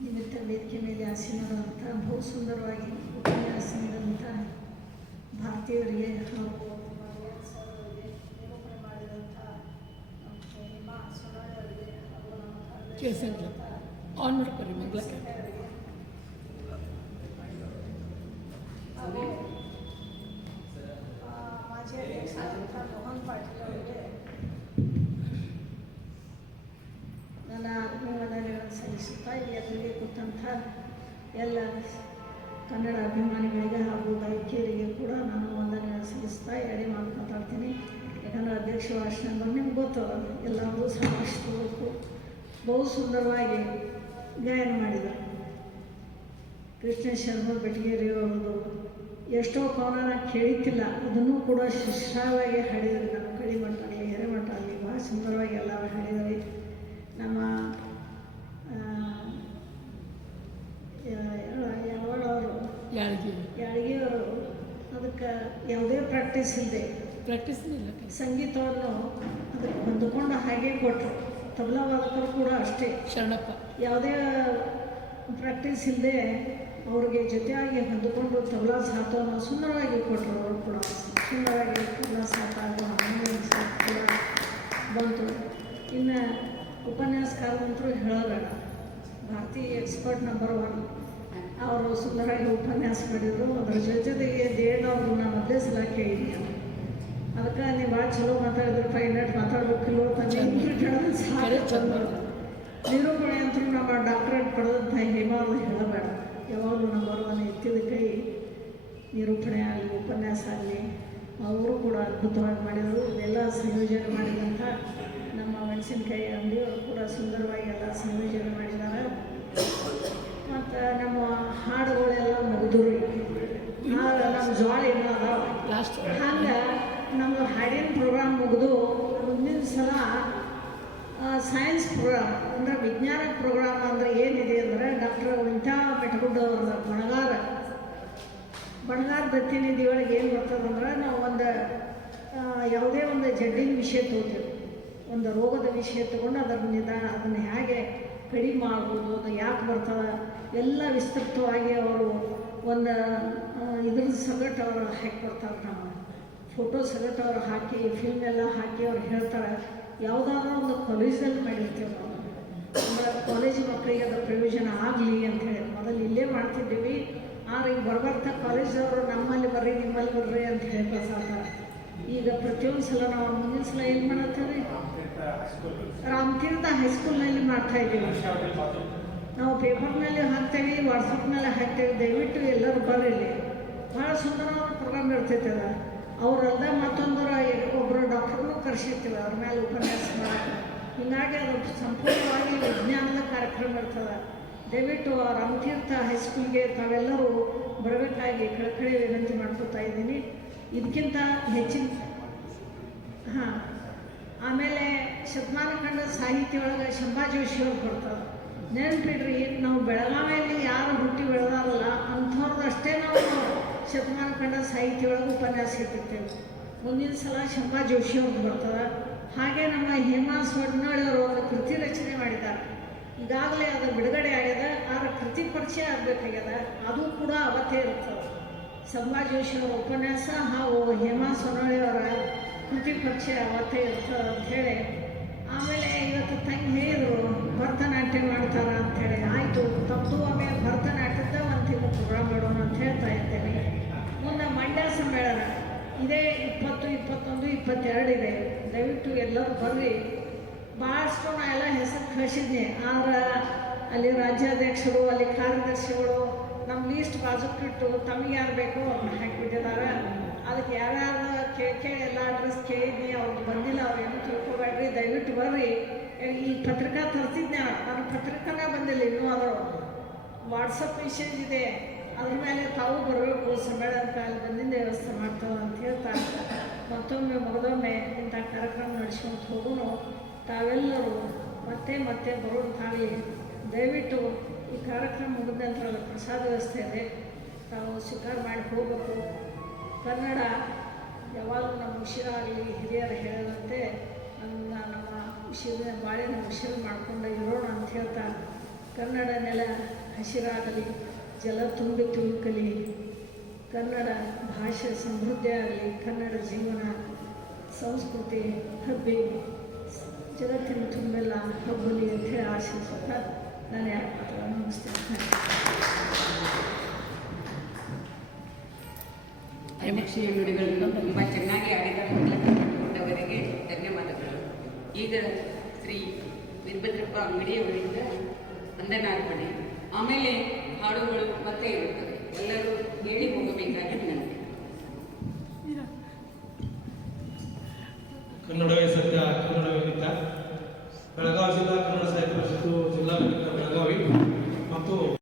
ನಿಮಿತ್ತ ವೇದಿಕೆ ಮೇಲೆ ಆಸೀನರಾದಂಥ ಬಹು ಸುಂದರವಾಗಿ ಉಪನ್ಯಾಸ ನೀಡಿದಂಥ ಭಾರತೀಯರಿಗೆ ಹಾಗೂ ನಮ್ಮ ರಿಯಾಜ್ ಸರ್ ಅವರಿಗೆ ನಿರೂಪಣೆ ಮಾಡಿದಂಥ ನಮ್ಮ ಹಿಮಾ ಅಭಿವಂದನೆಗಳನ್ನು ಇಲ್ಲಿ ಎಲ್ಲ ಕನ್ನಡ ಅಭಿಮಾನಿಗಳಿಗೆ ಹಾಗೂ ಗಾಯಕಿಯರಿಗೆ ಕೂಡ ನಾನು ವಂದನೆ ಸಲ್ಲಿಸ್ತಾ ಎರಡೇ ಮಾತು ಮಾತಾಡ್ತೀನಿ. ಯಾಕಂದರೆ ಅಧ್ಯಕ್ಷ ಭಾಷಣ ಗೊತ್ತು ಎಲ್ಲರೂ ಸಾಕಷ್ಟು ಬಹು ಸುಂದರವಾಗಿ ಗಾಯನ ಮಾಡಿದರು ಕೃಷ್ಣ ಶರ್ಮ ಬೆಟಗೇರಿ ಎಷ್ಟೋ ಕವನ ಕೇಳಿತಿಲ್ಲ ಅದನ್ನು ಕೂಡ ಶಿಷ್ಟಾವಾಗಿ ಹಾಡಿದರು ನಮ್ಮ ಕಡಿಮಠ ಆಗಲಿ ಹಿರೇಮಠ ಆಗಲಿ ಭಾಳ ಸುಂದರವಾಗಿ ಎಲ್ಲ ಹಾಡಿದ್ದಾರೆ ನಮ್ಮ ಯಾವಳವರು ಯಾಳಿಗೆ ಯಾಳಿಗೆಯವರು ಅದಕ್ಕೆ ಯಾವುದೇ ಪ್ರಾಕ್ಟೀಸ್ ಇಲ್ಲದೆ ಪ್ರಾಕ್ಟೀಸ್ ಇಲ್ಲ ಸಂಗೀತವನ್ನು ಅದಕ್ಕೆ ಹೊಂದಿಕೊಂಡು ಹಾಗೆ ಕೊಟ್ಟರು ತಬಲಾ ವಾದಕರು ಕೂಡ ಅಷ್ಟೇ. ಶರಣಪ್ಪ. ಯಾವುದೇ ಪ್ರಾಕ್ಟೀಸ್ ಇಲ್ಲದೆ ಅವ್ರಿಗೆ ಜೊತೆಯಾಗಿ ಹೊಂದಿಕೊಂಡು ತಬಲಾ ಸಾಥವನ್ನು ಸುಂದರವಾಗಿ ಕೊಟ್ಟರು ಅವರು ಕೂಡ. ಸುಂದರವಾಗಿ ತಬಲಾ ಕೂಡ ಬಂತು. ಇನ್ನು ಉಪನ್ಯಾಸಕಾರರಂತರೂ ಹೇಳೋಲ್ಲ. ಭಾರತೀಯ ಎಕ್ಸ್ಪರ್ಟ್ ನಂಬರ್ ಒನ್ ಅವರು ಸುಂದರವಾಗಿ ಉಪನ್ಯಾಸ ಮಾಡಿದರು. ಅದರ ಜೊತೆಗೆ ದೇಡ್ ಅವರು ನಾನು ಮೊದಲೇ ಸಲ ಕೇಳಿದ್ದೆ ಅದಕ್ಕೆ ನೀವು ಭಾಳ ಚಲೋ ಮಾತಾಡಿದ್ರು ಫೈವ್ ಹಂಡ್ರೆಡ್ ಮಾತಾಡ್ಬೇಕಿಲ್ಲೋ ನಿರೂಪಣೆ ಅಂತೂ ನಮ್ಮ ಡಾಕ್ಟ್ರೇಟ್ ಪಡೆದಂಥ ಹೇಮಾರು ಹೇಳಬೇಡ. ಯಾವಾಗಲೂ ನಂಬರ್ ಒನ್ ಎತ್ತಿದ ಕೈ ನಿರೂಪಣೆ ಆಗಲಿ ಉಪನ್ಯಾಸ ಆಗಲಿ ಅವರು ಕೂಡ ಅದ್ಭುತವಾಗಿ ಮಾಡಿದರು. ಇದೆಲ್ಲ ಸಂಯೋಜನೆ ಮಾಡಿದಂಥ ನಮ್ಮ ಮೆಣಸಿನಕಾಯಿ ಅಂಗಡಿಯವರು ಕೂಡ ಸುಂದರವಾಗಿ ಎಲ್ಲ ಸಂಯೋಜನೆ ಮಾಡಿದ್ದಾರೆ ಮತ್ತು ನಮ್ಮ ಹಾಡುಗಳೆಲ್ಲ ಮುಗಿದ್ರು ಹಾಡು ನಮ್ಮ ಜ್ವಾಳ ಇನ್ನೂ ಅದಾವೆ ಲಾಸ್ಟ್ ಹಂಗೆ ನಮ್ಮ ಹಾಡಿನ ಪ್ರೋಗ್ರಾಮ್ ಮುಗಿದು ಮುಂದಿನ ಸಲ ಸೈನ್ಸ್ ಪ್ರೋಗ್ರಾಮ್ ಅಂದರೆ ವಿಜ್ಞಾನ ಪ್ರೋಗ್ರಾಮ್ ಅಂದರೆ ಏನಿದೆ ಅಂದರೆ ಡಾಕ್ಟರ್ ವಿಂಟಾ ಅವ್ರದ್ದು, ಬಣಗಾರ. ಬಣಗಾರ ದತ್ತಿನಿಧಿ ಒಳಗೆ ಏನು ಬರ್ತದಂದ್ರೆ ನಾವು ಒಂದು ಯಾವುದೇ ಒಂದು ಜಡ್ಡಿನ ವಿಷಯ ತಗೋತೀವಿ. ಒಂದು ರೋಗದ ವಿಷಯ ತೊಗೊಂಡು ಅದರ ನಿಧಾನ, ಅದನ್ನು ಹೇಗೆ ಕಡಿಮೆ ಮಾಡ್ಬೋದು, ಅದು ಯಾಕೆ ಬರ್ತದೆ, ಎಲ್ಲ ವಿಸ್ತೃತವಾಗಿ ಅವರು ಒಂದು ಇದ್ರ ಸಗಟು ಅವರು ಹಾಕಿ ಬರ್ತಾರೆ ನಾವು ಫೋಟೋ ಸೆಲೆಕ್ಟ್ ಅವ್ರು ಹಾಕಿ ಫಿಲ್ಮ್ ಎಲ್ಲ ಹಾಕಿ ಅವ್ರು ಹೇಳ್ತಾರೆ, ಯಾವುದಾದ್ರೂ ಒಂದು ಕಾಲೇಜಲ್ಲಿ ಮಾಡಿರ್ತೀವಿ ನಾವು ಕಾಲೇಜ್ ಮಕ್ಕಳಿಗೆ ಅದರ ಪ್ರಯೋಜನ ಆಗಲಿ ಅಂತ ಹೇಳಿ. ಮೊದಲು ಇಲ್ಲೇ ಮಾಡ್ತಿದ್ದೀವಿ, ಆದರೆ ಈಗ ಬರ್ಬರ್ತಾ ಕಾಲೇಜವರು ನಮ್ಮಲ್ಲಿ ಬರ್ರಿ, ನಿಮ್ಮಲ್ಲಿ ಬರ್ರಿ ಅಂತ ಹೇಳಿ ಕಳ್ಸಾತಾರೆ ಈಗ ಪ್ರತಿಯೊಂದು ಸಲ ನಾವು ಮುಂದಿನ ಸಲ ಏನು ಮಾಡತ್ತೀವಿ ರಾಮತೀರ್ಥ ಹೈಸ್ಕೂಲ್ನಲ್ಲಿ ಮಾಡ್ತಾ ಇದ್ದೀವಿ. ನಾವು ಪೇಪರ್ನಲ್ಲಿ ಹಾಕ್ತೇವೆ ವಾಟ್ಸಪ್ನಲ್ಲಿ ಹಾಕ್ತೇವೆ, ದಯವಿಟ್ಟು ಎಲ್ಲರೂ ಬರ್ರಿ ಭಾಳ ಸುಂದರವಾದ ಪ್ರೋಗ್ರಾಮ್ ಇರ್ತೈತೆ ಅದ. ಅವರಲ್ದ ಮತ್ತೊಂದರ ಒಬ್ಬರು ಡಾಕ್ಟ್ರನ್ನು ಕರೆಸಿರ್ತೀವಿ, ಅವ್ರ ಮೇಲೆ ಉಪನ್ಯಾಸ ಮಾಡೋಕ್ಕೆ ಹೀಗಾಗಿ ಅದು ಸಂಪೂರ್ಣವಾಗಿ ವಿಜ್ಞಾನದ ಕಾರ್ಯಕ್ರಮ ಇರ್ತದೆ. ದಯವಿಟ್ಟು ರಾಮತೀರ್ಥ ಹೈಸ್ಕೂಲ್ಗೆ ತಾವೆಲ್ಲರೂ ಬರಬೇಕಾಗಿ ಕಳಕಳಿ ವಿನಂತಿ ಮಾಡ್ಕೊತಾ ಇದ್ದೀನಿ. ಇದಕ್ಕಿಂತ ಹೆಚ್ಚಿನ ಹಾಂ. ಆಮೇಲೆ ಶತಮಾನ ಕಂಡ ಸಾಹಿತ್ಯ ಒಳಗೆ ಶಂಭಾ ಜೋಶಿ ಅವ್ರು ಬರ್ತಾರೆ ನೆನ್ಪಿಡ್ರಿ, ನಾವು ಬೆಳಗಾವಿಯಲ್ಲಿ ಯಾರು ಹುಟ್ಟಿ ಬೆಳೆದಾರಲ್ಲ ಅಂಥವ್ರದ್ದು ಅಷ್ಟೇ ನಾವು ಶತಮಾನ ಕಂಡ ಸಾಹಿತ್ಯ ಒಳಗೆ ಉಪನ್ಯಾಸ ಇಟ್ಟಿರ್ತೇವೆ. ಮುಂದಿನ ಸಲ ಶಂಭಾ ಜೋಶಿ ಅವ್ರದ್ದು ಬರ್ತದೆ. ಹಾಗೆ ನಮ್ಮ ಹೇಮಾ ಸ್ವರ್ಣಳಿಯವರು ಒಂದು ಕೃತಿ ರಚನೆ ಮಾಡಿದ್ದಾರೆ ಈಗಾಗಲೇ ಅದು ಬಿಡುಗಡೆ ಆಗ್ಯದ, ಆದ್ರೆ ಕೃತಿ ಪರಿಚಯ ಆಗಬೇಕಾಗ್ಯದ, ಅದು ಕೂಡ ಅವತ್ತೇ ಇರ್ತದೆ. ಸಂಭಾ ಜೋಶಿ ಅವರ ಉಪನ್ಯಾಸ ಹಾಗೂ ಹೇಮಾ ಸೊನಳ್ಳಿ ಅವರ ಕೃತಿ ಪರಿಚಯ ಅವತ್ತೇ ಇರ್ತದೆ ಅಂಥೇಳಿ ಆಮೇಲೆ ಇವತ್ತು ತಂಗಿ ಹೇಳಿದರು ಭರತನಾಟ್ಯ ಮಾಡ್ತಾರ ಅಂಥೇಳಿ ಆಯಿತು ತಪ್ಪು ಆಮೇಲೆ ಭರತನಾಟ್ಯದ ಒಂದು ತಿಂಗಳು ಪ್ರೋಗ್ರಾಮ್ ಮಾಡೋಣ ಅಂತ ಹೇಳ್ತಾ ಇದ್ದೇನೆ. ಮುಂದೆ ಮಂಡ್ಯ ಸಮ್ಮೇಳನ. ಇದೇ ಇಪ್ಪತ್ತು, ಇಪ್ಪತ್ತೊಂದು, ಇಪ್ಪತ್ತೆರಡು ಇದೆ. ದಯವಿಟ್ಟು ಎಲ್ಲರೂ ಬರ್ರಿ. ಭಾಳಷ್ಟು ನಾ ಎಲ್ಲ ಹೆಸರು ಕಳಿಸಿದ್ನಿ. ಆದ್ರೆ ಅಲ್ಲಿ ರಾಜ್ಯಾಧ್ಯಕ್ಷರು, ಅಲ್ಲಿ ಕಾರ್ಯದರ್ಶಿಗಳು ನಮ್ಮ ಲೀಸ್ಟ್ ಬಾಜುಕಿಟ್ಟು ತಮಗೆ ಯಾರು ಬೇಕೋ ಅವ್ರನ್ನ ಹಾಕಿಬಿಟ್ಟಿದ್ದಾರೆ. ಅದಕ್ಕೆ ಯಾರ್ಯಾರು ಕೇಳಿ ಕೇಳಿ ಎಲ್ಲ ಅಡ್ರೆಸ್ ಕೇಳಿದ್ನಿ ಅವ್ರಿಗೆ ಬಂದಿಲ್ಲ ಅವ್ರೇನು ತಿಳ್ಕೊಬೇಡ್ರಿ. ದಯವಿಟ್ಟು ಬರ್ರಿ. ಈ ಪತ್ರಿಕಾ ತರ್ತಿದ್ದೆ ನನ್ನ ಪತ್ರಿಕಾನೇ ಬಂದಿಲ್ಲ, ಇನ್ನೂ ಅದು ವಾಟ್ಸಪ್ ಮೆಸೇಜ್ ಇದೆ. ಅದ್ರ ಮೇಲೆ ತಾವು ಸಮ್ಮೇಳನಕ್ಕೆ ಕಾಲ ಬಂದಿಂದ ವ್ಯವಸ್ಥೆ ಮಾಡ್ತಾವ ಅಂತ ಹೇಳ್ತಾ ಮತ್ತೊಮ್ಮೆ ಮಗದೊಮ್ಮೆ ಇಂಥ ಕಾರ್ಯಕ್ರಮ ನಡೆಸ್ಕೊಂತ ಹೋಗೋಣ ತಾವೆಲ್ಲರೂ ಮತ್ತೆ ಮತ್ತೆ ಬರೋದಕ್ಕಾಗಲಿ ದಯವಿಟ್ಟು ಈ ಕಾರ್ಯಕ್ರಮ ಮುಗಿದ ನಂತರ ಪ್ರಸಾದ ವ್ಯವಸ್ಥೆ ಇದೆ. ತಾವು ಸ್ವೀಕಾರ ಮಾಡಿ ಹೋಗಬೇಕು. ಕನ್ನಡ ಯಾವಾಗಲೂ ನಮ್ಮ ಉಸಿರಾಗಲಿ ಹಿರಿಯರು ಹೇಳದಂತೆ ನಮ್ಮ ನಮ್ಮ ಉಸಿರಿನ ಬಾಳಿನ ಉಸಿರು ಮಾಡಿಕೊಂಡು ಇರೋಣ ಅಂತ ಹೇಳ್ತಾ ಕನ್ನಡ ನೆಲ ಹಸಿರಾಗಲಿ, ಜಲ ತುಂಬಿ ತುಳುಕಲಿ. ಕನ್ನಡ ಭಾಷೆ ಸಮೃದ್ಧಿ ಆಗಲಿ, ಕನ್ನಡ ಜೀವನ, ಸಂಸ್ಕೃತಿ, ಹಬ್ಬಿ, ಜಗತ್ತಿನ ತುಂಬೆಲ್ಲ ಹಬ್ಬಲಿ ಅಂತ ಹೇಳಿ ಆಶಿಸುತ್ತಾ ನಾನು ಯಾಕೆ ಮಾತ್ರ ಮುಗಿಸ್ತೇನೆ. ನುಡಿಗಳನ್ನು ತುಂಬ ಚೆನ್ನಾಗಿ ಆಡಿದ ಮಕ್ಕಳವರಿಗೆ ಧನ್ಯವಾದಗಳು. ಈಗ ಶ್ರೀ ವೀರಭದ್ರಪ್ಪ ಅಂಗಡಿಯವರಿಂದ ವಂದನಾರ್ಪಣೆ. ಆಮೇಲೆ ಹಾಡುಗಳು ಮತ್ತೆ ಇರುತ್ತವೆ. ಎಲ್ಲರೂ ಹೇಳಿ ಹೋಗಬೇಕಾಗಿದೆ ನನಗೆ. ಕನ್ನಡವೇ ಸತ್ಯ ಕನ್ನಡವೇ ನಿತ್ಯ ಬೆಳಗಾವಿ ಜಿಲ್ಲಾ ಕನ್ನಡ ಸಾಹಿತ್ಯ ಪರಿಷತ್ತು ಜಿಲ್ಲಾ ಬೆಳಗಾವಿ ಬೆಳಗಾವಿ